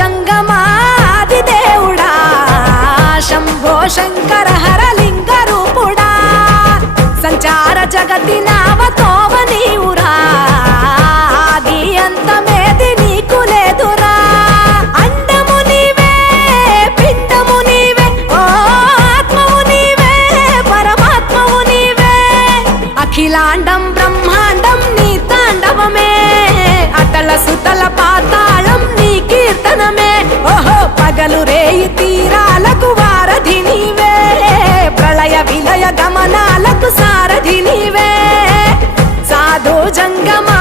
జంగమాది దేవుడా శంభో శంకర హరలింగ రూపుడా సంచార జగతి నావతోవ నీవురా ఆది అంతమేది నీకు లేదురా అండము నీవే పిండము నీవే ఓ ఆత్మవు నీవే పరమాత్మవు నీవే అఖిలాండం బ్రహ్మాండం నీ తాండవమే అతల సుతల పాతాళం నీ కీర్తనమే ఓహో పగలు రేయి తీరాలకు వారధి నీవే ప్రళయ విలయ గమనాలకు సారథి నీవే సాధు జంగమా